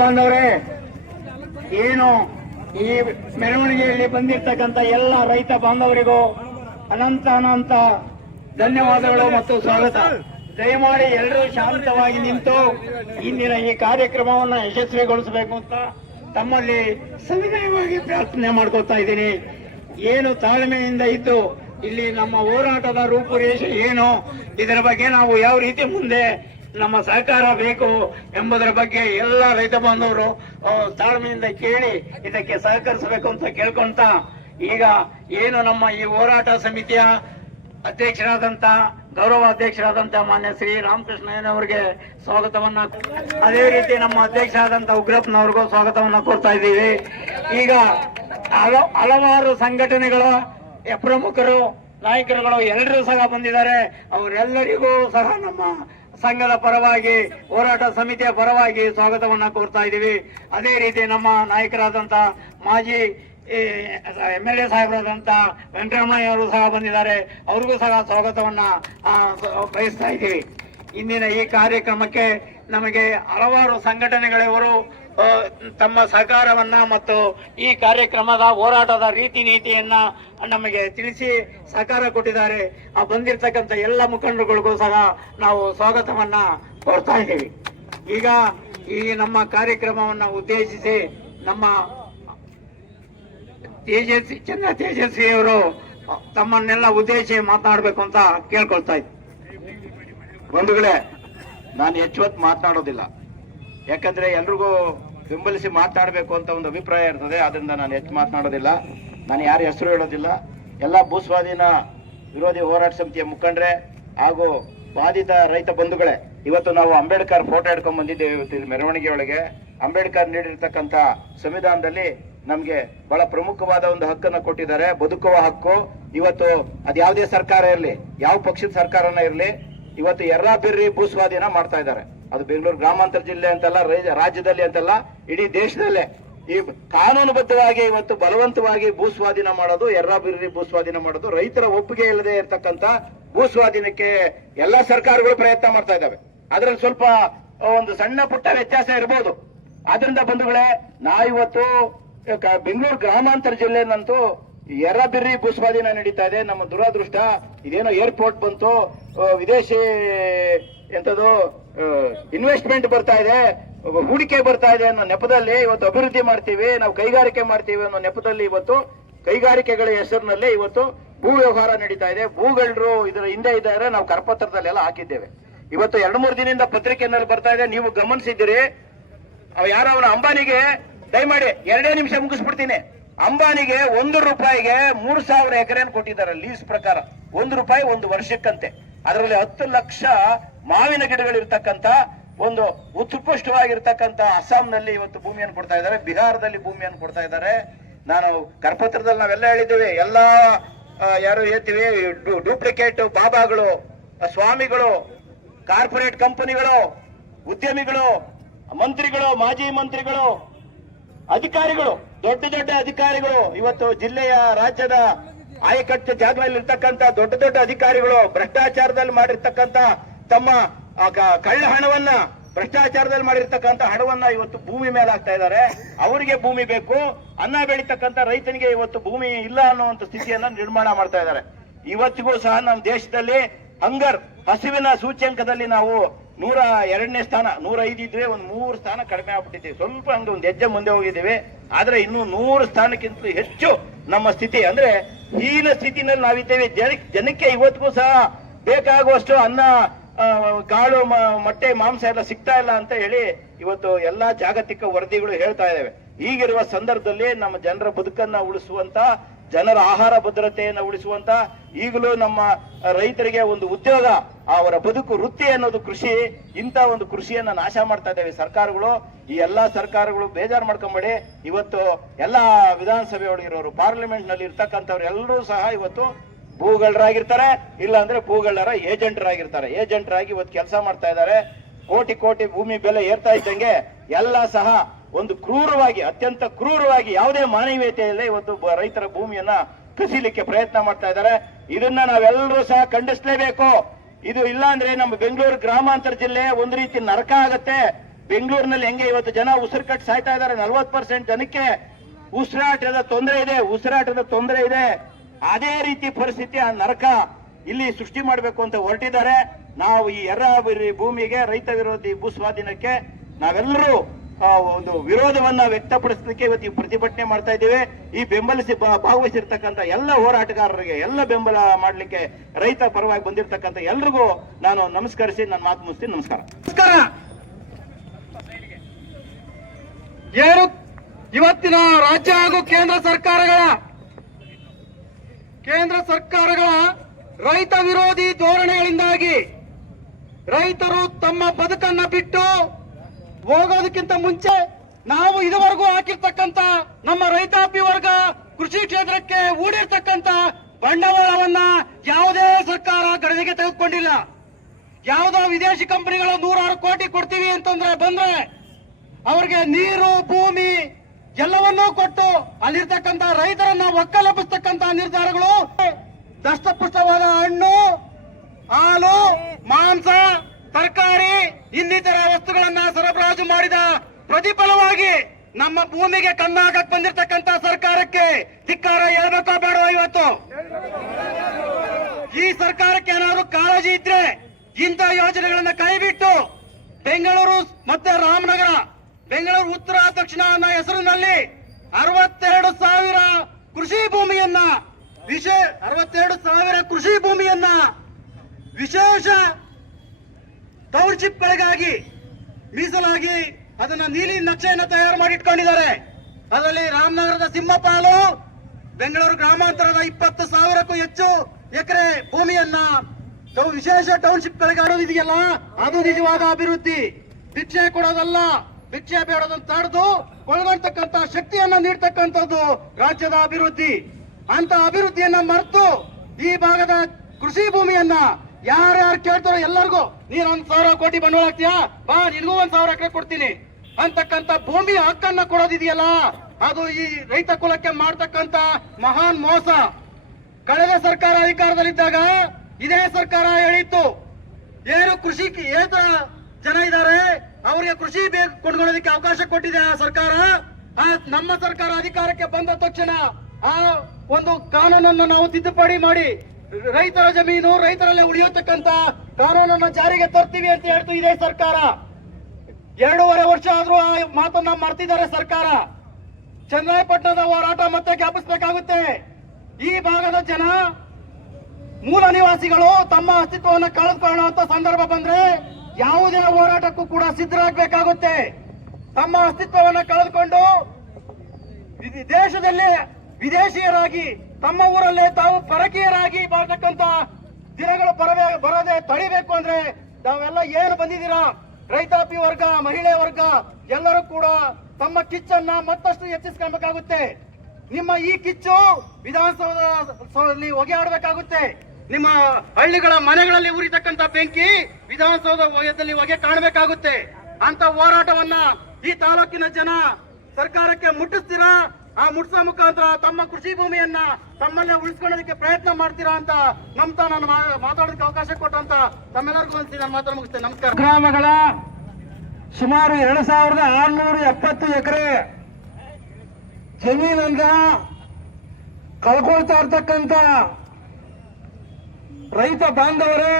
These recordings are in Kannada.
ಬಾಂಧವರೇ, ಏನು ಈ ಮೆರವಣಿಗೆಯಲ್ಲಿ ಬಂದಿರತಕ್ಕಂತ ಎಲ್ಲ ರೈತ ಬಾಂಧವರಿಗೂ ಅನಂತ ಅನಂತ ಧನ್ಯವಾದಗಳು ಮತ್ತು ಸ್ವಾಗತ. ದಯಮಾಡಿ ಎಲ್ಲರೂ ಶಾಂತವಾಗಿ ನಿಂತು ಇಂದಿನ ಈ ಕಾರ್ಯಕ್ರಮವನ್ನು ಯಶಸ್ವಿಗೊಳಿಸಬೇಕು ಅಂತ ತಮ್ಮಲ್ಲಿ ಸವಿನಯವಾಗಿ ಪ್ರಾರ್ಥನೆ ಮಾಡ್ಕೊತಾ ಇದ್ದೀನಿ. ಏನು ತಾಳ್ಮೆಯಿಂದ ಇದ್ದು ಇಲ್ಲಿ ನಮ್ಮ ಹೋರಾಟದ ರೂಪುರೇಷೆ ಏನು, ಇದರ ಬಗ್ಗೆ ನಾವು ಯಾವ ರೀತಿ ಮುಂದೆ ನಮ್ಮ ಸಹಕಾರ ಬೇಕು ಎಂಬುದರ ಬಗ್ಗೆ ಎಲ್ಲ ರೈತ ಬಾಂಧವರು ತಾಳ್ಮೆಯಿಂದ ಕೇಳಿ ಇದಕ್ಕೆ ಸಹಕರಿಸಬೇಕು ಅಂತ ಕೇಳ್ಕೊಂತ, ಈಗ ಏನು ನಮ್ಮ ಈ ಹೋರಾಟ ಸಮಿತಿಯ ಅಧ್ಯಕ್ಷರಾದಂತ ಗೌರವ ಅಧ್ಯಕ್ಷರಾದಂತ ಮಾನ್ಯ ಶ್ರೀ ರಾಮಕೃಷ್ಣಯ್ಯನವರಿಗೆ ಸ್ವಾಗತವನ್ನ, ಅದೇ ರೀತಿ ನಮ್ಮ ಅಧ್ಯಕ್ಷರಾದಂತ ಉಗ್ರಪ್ಪನವ್ರಿಗೂ ಸ್ವಾಗತವನ್ನ ಕೋರ್ತಾ ಇದ್ದೀವಿ. ಈಗ ಹಲವಾರು ಸಂಘಟನೆಗಳ ಪ್ರಮುಖರು ನಾಯಕರುಗಳು ಎಲ್ಲರೂ ಸಹ ಬಂದಿದ್ದಾರೆ. ಅವರೆಲ್ಲರಿಗೂ ಸಹ ನಮ್ಮ ಸಂಘದ ಪರವಾಗಿ ಹೋರಾಟ ಸಮಿತಿಯ ಪರವಾಗಿ ಸ್ವಾಗತವನ್ನ ಕೋರ್ತಾ ಇದ್ದೀವಿ. ಅದೇ ರೀತಿ ನಮ್ಮ ನಾಯಕರಾದಂತ ಮಾಜಿ MLA ಸಾಹೇಬರಾದಂತ ವೆಂಕಟರಮಣಯ್ಯ ಅವರು ಸಹ ಬಂದಿದ್ದಾರೆ. ಅವ್ರಿಗೂ ಸಹ ಸ್ವಾಗತವನ್ನ ಬಯಸ್ತಾ ಇದ್ದೀವಿ. ಇಂದಿನ ಈ ಕಾರ್ಯಕ್ರಮಕ್ಕೆ ನಮಗೆ ಹಲವಾರು ಸಂಘಟನೆಗಳವರು ತಮ್ಮ ಸಹಕಾರವನ್ನ ಮತ್ತು ಈ ಕಾರ್ಯಕ್ರಮದ ಹೋರಾಟದ ರೀತಿ ನೀತಿಯನ್ನ ನಮಗೆ ತಿಳಿಸಿ ಸಹಕಾರ ಕೊಟ್ಟಿದ್ದಾರೆ. ಬಂದಿರತಕ್ಕಂಥ ಎಲ್ಲ ಮುಖಂಡರುಗಳಿಗೂ ಸಹ ನಾವು ಸ್ವಾಗತವನ್ನ ಕೋರ್ತಾ ಇದ್ದೀವಿ. ಈಗ ಈ ನಮ್ಮ ಕಾರ್ಯಕ್ರಮವನ್ನ ಉದ್ದೇಶಿಸಿ ನಮ್ಮ ಚಂದ್ರ ತೇಜಸ್ವಿ ಅವರು ತಮ್ಮನ್ನೆಲ್ಲ ಉದ್ದೇಶಿಸಿ ಮಾತನಾಡಬೇಕು ಅಂತ ಕೇಳ್ಕೊಳ್ತಾ ಇದ್ದೆ. ಬಂಧುಗಳೇ, ನಾನು ಹೆಚ್ಚು ಮಾತನಾಡೋದಿಲ್ಲ, ಯಾಕಂದ್ರೆ ಎಲ್ರಿಗೂ ಬೆಂಬಲಿಸಿ ಮಾತನಾಡಬೇಕು ಅಂತ ಒಂದು ಅಭಿಪ್ರಾಯ ಇರ್ತದೆ. ಆದ್ರಿಂದ ನಾನು ಹೆಚ್ಚು ಮಾತನಾಡೋದಿಲ್ಲ. ನಾನು ಯಾರ ಹೆಸರು ಹೇಳೋದಿಲ್ಲ. ಎಲ್ಲ ಭೂಸ್ವಾಧೀನ ವಿರೋಧಿ ಹೋರಾಟ ಸಮಿತಿಯ ಮುಖಂಡ್ರೆ ಹಾಗೂ ಬಾಧಿತ ರೈತ ಬಂಧುಗಳೇ, ಇವತ್ತು ನಾವು ಅಂಬೇಡ್ಕರ್ ಫೋಟೋ ಹಿಡ್ಕೊಂಡ್ ಬಂದಿದ್ದೇವೆ. ಇವತ್ತು ಇಲ್ಲಿ ಮೆರವಣಿಗೆ ಒಳಗೆ ಅಂಬೇಡ್ಕರ್ ನೀಡಿರ್ತಕ್ಕಂಥ ಸಂವಿಧಾನದಲ್ಲಿ ನಮ್ಗೆ ಬಹಳ ಪ್ರಮುಖವಾದ ಒಂದು ಹಕ್ಕನ್ನು ಕೊಟ್ಟಿದ್ದಾರೆ, ಬದುಕುವ ಹಕ್ಕು. ಇವತ್ತು ಅದ್ಯಾವುದೇ ಸರ್ಕಾರ ಇರಲಿ, ಯಾವ ಪಕ್ಷದ ಸರ್ಕಾರನ ಇರಲಿ, ಇವತ್ತು ಎರ್ರಾಬಿರ್ರಿ ಭೂಸ್ವಾಧೀನ ಮಾಡ್ತಾ ಇದ್ದಾರೆ. ಅದು ಬೆಂಗಳೂರು ಗ್ರಾಮಾಂತರ ಜಿಲ್ಲೆ ಅಂತಲ್ಲ, ರಾಜ್ಯದಲ್ಲಿ ಅಂತಲ್ಲ, ಇಡೀ ದೇಶದಲ್ಲೇ ಈ ಕಾನೂನುಬದ್ಧವಾಗಿ ಇವತ್ತು ಬಲವಂತವಾಗಿ ಭೂಸ್ವಾಧೀನ ಮಾಡೋದು, ಎರ್ರಾಬಿರ್ರಿ ಭೂಸ್ವಾಧೀನ ಮಾಡೋದು, ರೈತರ ಒಪ್ಪಿಗೆ ಇಲ್ಲದೆ ಇರತಕ್ಕಂತ ಭೂಸ್ವಾಧೀನಕ್ಕೆ ಎಲ್ಲಾ ಸರ್ಕಾರಗಳು ಪ್ರಯತ್ನ ಮಾಡ್ತಾ ಇದ್ದಾವೆ. ಅದ್ರಲ್ಲಿ ಸ್ವಲ್ಪ ಒಂದು ಸಣ್ಣ ಪುಟ್ಟ ವ್ಯತ್ಯಾಸ ಇರಬಹುದು. ಆದ್ರಿಂದ ಬಂಧುಗಳೇ, ನಾವಿವತ್ತು ಬೆಂಗಳೂರು ಗ್ರಾಮಾಂತರ ಜಿಲ್ಲೆನಂತೂ ಎರ್ರಾಬಿರ್ರಿ ಭೂಸ್ವಾಧೀನ ನಡೀತಾ ಇದೆ. ನಮ್ಮ ದುರಾದೃಷ್ಟ ಇದೇನೋ ಏರ್ಪೋರ್ಟ್ ಬಂತು, ವಿದೇಶಿ ಎಂತದು ಇನ್ವೆಸ್ಟ್ಮೆಂಟ್ ಬರ್ತಾ ಇದೆ, ಹೂಡಿಕೆ ಬರ್ತಾ ಇದೆ ಅನ್ನೋ ನೆಪದಲ್ಲಿ ಇವತ್ತು ಅಭಿವೃದ್ಧಿ ಮಾಡ್ತೀವಿ, ನಾವು ಕೈಗಾರಿಕೆ ಮಾಡ್ತೀವಿ ಅನ್ನೋ ನೆಪದಲ್ಲಿ ಇವತ್ತು ಕೈಗಾರಿಕೆಗಳ ಹೆಸರಿನಲ್ಲಿ ಇವತ್ತು ಭೂ ವ್ಯವಹಾರ ನಡೀತಾ ಇದೆ. ಭೂಗಳರು ಇದರ ಹಿಂದೆ ಇದ್ದಾರೆ, ನಾವು ಕರಪತ್ರದಲ್ಲೆಲ್ಲ ಹಾಕಿದ್ದೇವೆ. ಇವತ್ತು 2-3 ದಿನದಿಂದ ಪತ್ರಿಕೆಯಲ್ಲಿ ಬರ್ತಾ ಇದೆ, ನೀವು ಗಮನಿಸಿದ್ದೀರಿ. ಯಾರ ಅವನ ಅಂಬಾನಿಗೆ ದಯಮಾಡಿ 2 ನಿಮಿಷ ಮುಗಿಸ್ಬಿಡ್ತೀನಿ. ಅಂಬಾನಿಗೆ 1 ರೂಪಾಯಿಗೆ 3000 ಎಕರೆಯನ್ನು ಕೊಟ್ಟಿದ್ದಾರೆ ಲೀಸ್ ಪ್ರಕಾರ. 1 ರೂಪಾಯಿ 1 ವರ್ಷಕ್ಕಂತೆ. ಅದರಲ್ಲಿ 10 ಲಕ್ಷ ಮಾವಿನ ಗಿಡಗಳಿರ್ತಕ್ಕಂಥ ಒಂದು ಉತ್ಕೃಷ್ಟವಾಗಿರ್ತಕ್ಕಂಥ ಅಸ್ಸಾಂನಲ್ಲಿ ಇವತ್ತು ಭೂಮಿಯನ್ನು ಕೊಡ್ತಾ ಇದ್ದಾರೆ, ಬಿಹಾರದಲ್ಲಿ ಭೂಮಿಯನ್ನು ಕೊಡ್ತಾ ಇದ್ದಾರೆ. ನಾನು ಕರಪತ್ರದಲ್ಲಿ ನಾವೆಲ್ಲ ಹೇಳಿದ್ದೇವೆ, ಎಲ್ಲಾ ಯಾರು ಹೇಳ್ತೀವಿ ಡೂಪ್ಲಿಕೇಟ್ ಬಾಬಾಗಳು, ಸ್ವಾಮಿಗಳು, ಕಾರ್ಪೊರೇಟ್ ಕಂಪನಿಗಳು, ಉದ್ಯಮಿಗಳು, ಮಂತ್ರಿಗಳು, ಮಾಜಿ ಮಂತ್ರಿಗಳು, ಅಧಿಕಾರಿಗಳು, ದೊಡ್ಡ ದೊಡ್ಡ ಅಧಿಕಾರಿಗಳು, ಇವತ್ತು ಜಿಲ್ಲೆಯ ರಾಜ್ಯದ ಆಯಕಟ್ಟು ಜಾಗದಲ್ಲಿ ಇರ್ತಕ್ಕಂಥ ದೊಡ್ಡ ದೊಡ್ಡ ಅಧಿಕಾರಿಗಳು ಭ್ರಷ್ಟಾಚಾರದಲ್ಲಿ ಮಾಡಿರ್ತಕ್ಕಂಥ ತಮ್ಮ ಕಳ್ಳ ಹಣವನ್ನ, ಭ್ರಷ್ಟಾಚಾರದಲ್ಲಿ ಮಾಡಿರ್ತಕ್ಕಂಥ ಹಣವನ್ನ ಇವತ್ತು ಭೂಮಿ ಮೇಲೆ ಹಾಕ್ತಾ ಇದ್ದಾರೆ. ಅವರಿಗೆ ಭೂಮಿ ಬೇಕು, ಅನ್ನ ಬೆಳೀತಕ್ಕಂಥ ರೈತನಿಗೆ ಇವತ್ತು ಭೂಮಿ ಇಲ್ಲ ಅನ್ನುವಂಥ ಸ್ಥಿತಿಯನ್ನ ನಿರ್ಮಾಣ ಮಾಡ್ತಾ ಇದ್ದಾರೆ. ಇವತ್ತಿಗೂ ಸಹ ನಮ್ಮ ದೇಶದಲ್ಲಿ ಹಂಗರ್, ಹಸಿವಿನ ಸೂಚ್ಯಂಕದಲ್ಲಿ ನಾವು 102ನೇ ಸ್ಥಾನ, 105 ಇದ್ವಿ, ಒಂದು 3 ಸ್ಥಾನ ಕಡಿಮೆ ಆಗ್ಬಿಟ್ಟಿದ್ದೀವಿ. ಸ್ವಲ್ಪ ಹಂಗೆ ಒಂದು ಹೆಜ್ಜೆ ಮುಂದೆ ಹೋಗಿದ್ದೀವಿ. ಆದ್ರೆ ಇನ್ನು 100 ಸ್ಥಾನಕ್ಕಿಂತ ಹೆಚ್ಚು ನಮ್ಮ ಸ್ಥಿತಿ ಅಂದ್ರೆ ಹೀನ ಸ್ಥಿತಿನಲ್ಲಿ ನಾವಿದ್ದೇವೆ. ಜನಕ್ಕೆ ಇವತ್ತಿಗೂ ಸಹ ಬೇಕಾಗುವಷ್ಟು ಅನ್ನ, ಕಾಳು, ಮೊಟ್ಟೆ, ಮಾಂಸ ಎಲ್ಲ ಸಿಗ್ತಾ ಇಲ್ಲ ಅಂತ ಹೇಳಿ ಇವತ್ತು ಎಲ್ಲಾ ಜಾಗತಿಕ ವರದಿಗಳು ಹೇಳ್ತಾ ಇದ್ದಾವೆ. ಈಗಿರುವ ಸಂದರ್ಭದಲ್ಲಿ ನಮ್ಮ ಜನರ ಬದುಕನ್ನ ಉಳಿಸುವಂತ, ಜನರ ಆಹಾರ ಭದ್ರತೆಯನ್ನು ಉಳಿಸುವಂತ, ಈಗಲೂ ನಮ್ಮ ರೈತರಿಗೆ ಒಂದು ಉದ್ಯೋಗ, ಅವರ ಬದುಕು ವೃತ್ತಿ ಅನ್ನೋದು ಕೃಷಿ. ಇಂಥ ಒಂದು ಕೃಷಿಯನ್ನ ನಾಶ ಮಾಡ್ತಾ ಇದ್ದೇವೆ ಸರ್ಕಾರಗಳು. ಈ ಎಲ್ಲಾ ಸರ್ಕಾರಗಳು ಬೇಜಾರು ಮಾಡ್ಕೊಂಬೇಡಿ. ಇವತ್ತು ಎಲ್ಲಾ ವಿಧಾನಸಭೆ ಒಳಗಿರೋರು, ಪಾರ್ಲಿಮೆಂಟ್ ನಲ್ಲಿ ಇರ್ತಕ್ಕಂಥವ್ರು ಎಲ್ಲರೂ ಸಹ ಇವತ್ತು ಭೂಗಳರಾಗಿರ್ತಾರೆ, ಇಲ್ಲ ಅಂದ್ರೆ ಭೂಗಳರ ಏಜೆಂಟರಾಗಿರ್ತಾರೆ. ಏಜೆಂಟರಾಗಿ ಇವತ್ತು ಕೆಲಸ ಮಾಡ್ತಾ ಇದ್ದಾರೆ. ಕೋಟಿ ಕೋಟಿ ಭೂಮಿ ಬೆಲೆ ಏರ್ತಾ ಇದ್ದಂಗೆ ಎಲ್ಲ ಸಹ ಒಂದು ಕ್ರೂರವಾಗಿ, ಅತ್ಯಂತ ಕ್ರೂರವಾಗಿ, ಯಾವುದೇ ಮಾನವೀಯತೆ ಇಲ್ಲ ಇವತ್ತು ರೈತರ ಭೂಮಿಯನ್ನ ಕಸಿಲಿಕ್ಕೆ ಪ್ರಯತ್ನ ಮಾಡ್ತಾ ಇದ್ದಾರೆ. ಇದನ್ನ ನಾವೆಲ್ಲರೂ ಸಹ ಖಂಡಿಸಲೇಬೇಕು. ಇದು ಇಲ್ಲ ಅಂದ್ರೆ ನಮ್ಮ ಬೆಂಗಳೂರು ಗ್ರಾಮಾಂತರ ಜಿಲ್ಲೆ ಒಂದು ರೀತಿ ನರಕ ಆಗತ್ತೆ. ಬೆಂಗಳೂರಿನಲ್ಲಿ ಹೆಂಗೆ ಇವತ್ತು ಜನ ಉಸಿರು ಕಟ್ಟು ಸಾಯ್ತಾ ಇದ್ದಾರೆ, 40% ಜನಕ್ಕೆ ಉಸಿರಾಟದ ತೊಂದರೆ ಇದೆ. ಅದೇ ರೀತಿ ಪರಿಸ್ಥಿತಿ, ಆ ನರಕ ಇಲ್ಲಿ ಸೃಷ್ಟಿ ಮಾಡಬೇಕು ಅಂತ ಹೊರಟಿದ್ದಾರೆ. ನಾವು ಈ ಎರ್ರ ಭೂಮಿಗೆ, ರೈತ ವಿರೋಧಿ ಭೂ ಸ್ವಾಧೀನಕ್ಕೆ ನಾವೆಲ್ಲರೂ ಒಂದು ವಿರೋಧವನ್ನ ವ್ಯಕ್ತಪಡಿಸಲಿಕ್ಕೆ ಇವತ್ತು ಈ ಪ್ರತಿಭಟನೆ ಮಾಡ್ತಾ ಇದ್ದೇವೆ. ಈ ಬೆಂಬಲಿಸಿ ಭಾಗವಹಿಸಿರ್ತಕ್ಕಂಥ ಎಲ್ಲ ಹೋರಾಟಗಾರರಿಗೆ, ಎಲ್ಲ ಬೆಂಬಲ ಮಾಡಲಿಕ್ಕೆ ರೈತ ಪರವಾಗಿ ಬಂದಿರತಕ್ಕಂಥ ಎಲ್ರಿಗೂ ನಾನು ನಮಸ್ಕರಿಸಿ ನನ್ನ ಮಾತು ಮುಗಿಸ್ತೀನಿ. ನಮಸ್ಕಾರ. ಏನು ಇವತ್ತಿನ ರಾಜ್ಯ ಹಾಗೂ ಕೇಂದ್ರ ಸರ್ಕಾರಗಳ ರೈತ ವಿರೋಧಿ ಧೋರಣೆಗಳಿಂದಾಗಿ ರೈತರು ತಮ್ಮ ಬದುಕನ್ನ ಬಿಟ್ಟು ಹೋಗೋದಕ್ಕಿಂತ ಮುಂಚೆ ನಾವು ಇದುವರೆಗೂ ಹಾಕಿರ್ತಕ್ಕಂತ ನಮ್ಮ ರೈತಾಪಿ ವರ್ಗ ಕೃಷಿ ಕ್ಷೇತ್ರಕ್ಕೆ ಹೂಡಿರ್ತಕ್ಕಂತ ಬಂಡವಾಳವನ್ನ ಯಾವುದೇ ಸರ್ಕಾರ ಗಣನೆಗೆ ತೆಗೆದುಕೊಂಡಿಲ್ಲ. ಯಾವುದೋ ವಿದೇಶಿ ಕಂಪನಿಗಳು 106 ಕೋಟಿ ಕೊಡ್ತೀವಿ ಅಂತಂದ್ರೆ ಬಂದ್ರೆ ಅವರಿಗೆ ನೀರು, ಭೂಮಿ ಎಲ್ಲವನ್ನೂ ಕೊಟ್ಟು ಅಲ್ಲಿರ್ತಕ್ಕಂಥ ರೈತರನ್ನ ಒಕ್ಕಲೆಬ್ಬಿಸ್ತಕ್ಕಂಥ ನಿರ್ಧಾರಗಳು, ದಷ್ಟಪುಷ್ಟವಾದ ಹಣ್ಣು, ಹಾಲು, ಮಾಂಸ, ತರಕಾರಿ ಇನ್ನಿತರ ವಸ್ತುಗಳನ್ನ ಸರಬರಾಜು ಮಾಡಿದ ಪ್ರತಿಫಲವಾಗಿ ನಮ್ಮ ಭೂಮಿಗೆ ಕಣ್ಣಾಗಕ್ ಬಂದಿರತಕ್ಕಂತ ಸರ್ಕಾರಕ್ಕೆ ಧಿಕ್ಕಾರ ಹೇಳ್ಬೇಕೋ ಬೇಡೋ? ಇವತ್ತು ಈ ಸರ್ಕಾರಕ್ಕೆ ಏನಾದ್ರು ಕಾಳಜಿ ಇದ್ರೆ ಇಂಥ ಯೋಜನೆಗಳನ್ನ ಕೈಬಿಟ್ಟು ಬೆಂಗಳೂರು ಮತ್ತೆ ರಾಮನಗರ, ಬೆಂಗಳೂರು ಉತ್ತರ, ದಕ್ಷಿಣ ಅನ್ನೋ ಹೆಸರಿನಲ್ಲಿ 62,000 ಕೃಷಿ ಭೂಮಿಯನ್ನ 62,000 ಕೃಷಿ ಭೂಮಿಯನ್ನ ವಿಶೇಷ ಟೌನ್ಶಿಪ್ಗಳಿಗಾಗಿ ಮೀಸಲಾಗಿ ಅದನ್ನ ನೀಲಿ ನಕ್ಷೆಯನ್ನು ತಯಾರು ಮಾಡಿ ಇಟ್ಕೊಂಡಿದ್ದಾರೆ. ಅದರಲ್ಲಿ ರಾಮನಗರದ ಸಿಂಹಪಾಲು, ಬೆಂಗಳೂರು ಗ್ರಾಮಾಂತರದ 20,000ಕ್ಕೂ ಹೆಚ್ಚು ಎಕರೆ ಭೂಮಿಯನ್ನ ವಿಶೇಷ ಟೌನ್ಶಿಪ್ಗಳಿಗೆ ಆಡೋದಿದೆಯಲ್ಲ, ಅದು ನಿಜವಾದ ಅಭಿವೃದ್ಧಿ. ಭಿಕ್ಷೆ ಕೊಡೋದಲ್ಲ, ಭಿಕ್ಷೆ ಬೇಡೋದನ್ನು ತಡೆದು ಒಳಗೊಳ್ತಕ್ಕಂತ ಶಕ್ತಿಯನ್ನ ನೀಡ್ತಕ್ಕಂಥದ್ದು ರಾಜ್ಯದ ಅಭಿವೃದ್ಧಿ. ಅಂತ ಅಭಿವೃದ್ಧಿಯನ್ನ ಮರೆತು ಈ ಭಾಗದ ಕೃಷಿ ಭೂಮಿಯನ್ನ ಯಾರ್ಯಾರು ಕೇಳ್ತಾರೋ ಎಲ್ಲರಿಗೂ ನೀನ್ 1,000 ಕೋಟಿ ಬಂಡವಾಳ ಹಾಕ್ತೀಯಾ, ಬಾ ನಿನ್ಗೂ 1,000 ಎಕರೆ ಕೊಡ್ತೀನಿ ಅಂತಕ್ಕಂತ ಭೂಮಿ ಹಕ್ಕನ್ನ ಕೊಡೋದಿದೆಯಲ್ಲ, ಅದು ಈ ರೈತ ಕುಲಕ್ಕೆ ಮಾಡ್ತಕ್ಕಂತ ಮಹಾನ್ ಮೋಸ. ಕಳೆದ ಸರ್ಕಾರ ಅಧಿಕಾರದಲ್ಲಿದ್ದಾಗ ಇದೇ ಸರ್ಕಾರ ಹೇಳಿತ್ತು, ಏನು ಕೃಷಿ ಏತರ ಜನ ಇದ್ದಾರೆ ಅವರಿಗೆ ಕೃಷಿ ಕೊಂಡ್ಕೊಳ್ಳೋದಕ್ಕೆ ಅವಕಾಶ ಕೊಟ್ಟಿದೆ ಆ ಸರ್ಕಾರ. ನಮ್ಮ ಸರ್ಕಾರ ಅಧಿಕಾರಕ್ಕೆ ಬಂದ ತಕ್ಷಣ ಆ ಒಂದು ಕಾನೂನನ್ನು ನಾವು ತಿದ್ದುಪಡಿ ಮಾಡಿ ರೈತರ ಜಮೀನು ರೈತರಲ್ಲೇ ಉಳಿಯತಕ್ಕಂತ ಕಾನೂನನ್ನು ಜಾರಿಗೆ ತರ್ತೀವಿ ಅಂತ ಹೇಳ್ತು ಇದೇ ಸರ್ಕಾರ. 2.5 ವರ್ಷ ಆದ್ರೂ ಆ ಮಾತನ್ನ ಮರ್ತಿದ್ದಾರೆ ಸರ್ಕಾರ. ಚನ್ನರಾಯಪಟ್ಟಣದ ಹೋರಾಟ ಮತ್ತೆ ಜ್ಞಾಪಿಸಬೇಕಾಗುತ್ತೆ. ಈ ಭಾಗದ ಜನ, ಮೂಲ ನಿವಾಸಿಗಳು ತಮ್ಮ ಅಸ್ತಿತ್ವವನ್ನು ಕಳೆದುಕೊಳ್ಳುವಂತ ಸಂದರ್ಭ ಬಂದ್ರೆ ಯಾವುದೇ ಹೋರಾಟಕ್ಕೂ ಕೂಡ ಸಿದ್ಧರಾಗಬೇಕಾಗುತ್ತೆ. ತಮ್ಮ ಅಸ್ತಿತ್ವವನ್ನು ಕಳೆದುಕೊಂಡು ದೇಶದಲ್ಲಿ ವಿದೇಶಿಯರಾಗಿ ತಮ್ಮ ಊರಲ್ಲೇ ತಾವು ಪರಕೀಯರಾಗಿ ಬರತಕ್ಕಂತ ದಿನಗಳು ಬರದೆ ತಡಿಬೇಕು ಅಂದ್ರೆ ನಾವೆಲ್ಲ ಏನು ಬಂದಿದ್ದೀರಾ, ರೈತಾಪಿ ವರ್ಗ, ಮಹಿಳೆ ವರ್ಗ ಎಲ್ಲರೂ ಕೂಡ ತಮ್ಮ ಕಿಚ್ಚನ್ನ ಮತ್ತಷ್ಟು ಹೆಚ್ಚಿಸ್ಕೊಳ್ಬೇಕಾಗುತ್ತೆ. ನಿಮ್ಮ ಈ ಕಿಚ್ಚು ವಿಧಾನಸೌಧದಲ್ಲಿ ಹೊಗೆ ಆಡಬೇಕಾಗುತ್ತೆ. ನಿಮ್ಮ ಹಳ್ಳಿಗಳ ಮನೆಗಳಲ್ಲಿ ಉರಿತಕ್ಕಂತ ಬೆಂಕಿ ವಿಧಾನಸೌಧ ವಯದಲ್ಲಿ ಹೊಗೆ ಕಾಣಬೇಕಾಗುತ್ತೆ. ಅಂತ ಹೋರಾಟವನ್ನ ಈ ತಾಲೂಕಿನ ಜನ ಸರ್ಕಾರಕ್ಕೆ ಮುಟ್ಟಿಸ್ತೀರಾ? ಆ ಮುಟ್ಸೋ ಮುಖಾಂತರ ತಮ್ಮ ಕೃಷಿ ಭೂಮಿಯನ್ನ ತಮ್ಮಲ್ಲೇ ಉಳಿಸ್ಕೊಳ್ಳೋದಕ್ಕೆ ಪ್ರಯತ್ನ ಮಾಡ್ತೀರಾ ಅಂತ ನಂಬ್ತಾ ನಾನು ಮಾತಾಡೋದಕ್ಕೆ ಅವಕಾಶ ಕೊಟ್ಟಂತ ತಮ್ಮೆಲ್ಲರಿಗೂ ನಾನು ಮಾತಾಡ ಮುಗಿಸ್ತೇನೆ. ನಮಸ್ಕಾರ. ಗ್ರಾಮಗಳ ಸುಮಾರು 2,670 ಎಕರೆ ಜಮೀನನ್ನ ಕಳ್ಕೊಳ್ತಾ ಇರ್ತಕ್ಕಂತ ರೈತ ಬಾಂಧವರೇ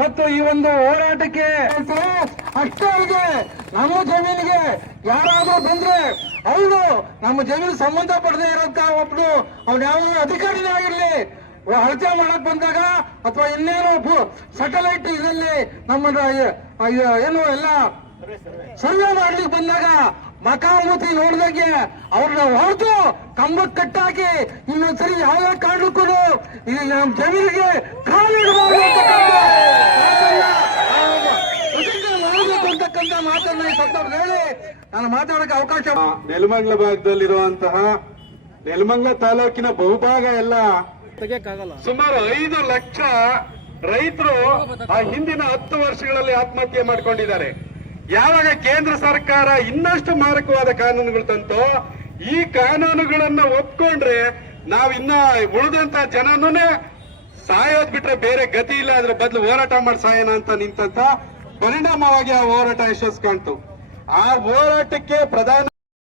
ಮತ್ತು ಈ ಒಂದು ಹೋರಾಟಕ್ಕೆ ಅಷ್ಟೇ ಅಲ್ಲಿಗೆ ನಮ್ಮ ಜಮೀನಿಗೆ ಯಾರಾದ್ರೂ ಬಂದ್ರೆ ಹೌದು ನಮ್ಮ ಜಮೀನು ಸಂಬಂಧ ಪಡದೆ ಇರೋಂತ ಒಬ್ರು ಅವ್ನು ಯಾವ ಅಧಿಕಾರಿನೇ ಆಗಿರ್ಲಿ, ಅಳತೆ ಮಾಡಕ್ ಬಂದಾಗ ಅಥವಾ ಇನ್ನೇನು ಸ್ಯಾಟಲೈಟ್ ಇದರಲ್ಲಿ ನಮ್ಮ ಏನು ಎಲ್ಲ ಸರ್ವೆ ಮಾಡ್ಲಿಕ್ಕೆ ಬಂದಾಗ ಮಕಾಮೂತಿ ನೋಡಿದಾಗೆ ಅವ್ರನ್ನ ಹೊರತು ಕಂಬಕ್ಕೆ ಕಟ್ಟಾಕಿ ಇನ್ನೊಂದ್ಸರಿ ಯಾವುದೇ ಕಾರಣಕ್ಕೂ ಈ ನಮ್ಮ ಜಮೀನಿಗೆ ಕಾಲಿಡಬಾರದು ಅಂತಕ್ಕಂಥ ಮಾತನ್ನ ಈ ಸಂದರ್ಭದಲ್ಲಿ ಹೇಳಿ ನಾನು ಮಾತಾಡಕ್ಕೆ ಅವಕಾಶ. ನೆಲಮಂಗಲ ಭಾಗದಲ್ಲಿರುವಂತಹ ನೆಲಮಂಗಲ ತಾಲೂಕಿನ ಬಹುಭಾಗ ಎಲ್ಲ ಸುಮಾರು 5 ಲಕ್ಷ ರೈತರು ಆ ಹಿಂದಿನ 10 ವರ್ಷಗಳಲ್ಲಿ ಆತ್ಮಹತ್ಯೆ ಮಾಡಿಕೊಂಡಿದ್ದಾರೆ. ಯಾವಾಗ ಕೇಂದ್ರ ಸರ್ಕಾರ ಇನ್ನಷ್ಟು ಮಾರಕವಾದ ಕಾನೂನುಗಳು ತಂತೋ, ಈ ಕಾನೂನುಗಳನ್ನ ಒಪ್ಕೊಂಡ್ರೆ ನಾವಿನ್ನ ಉಳಿದಂತ ಜನನೇ ಸಾಯೋದ್ ಬಿಟ್ರೆ ಬೇರೆ ಗತಿ ಇಲ್ಲ, ಅದ್ರ ಬದಲು ಹೋರಾಟ ಮಾಡಿ ಸಾಯೋಣ ಅಂತ ನಿಂತಂತ ಪರಿಣಾಮವಾಗಿ ಆ ಹೋರಾಟ ಯಶಸ್ಸು ಕಾಣ್ತು. ಆ ಹೋರಾಟಕ್ಕೆ ಪ್ರಧಾನ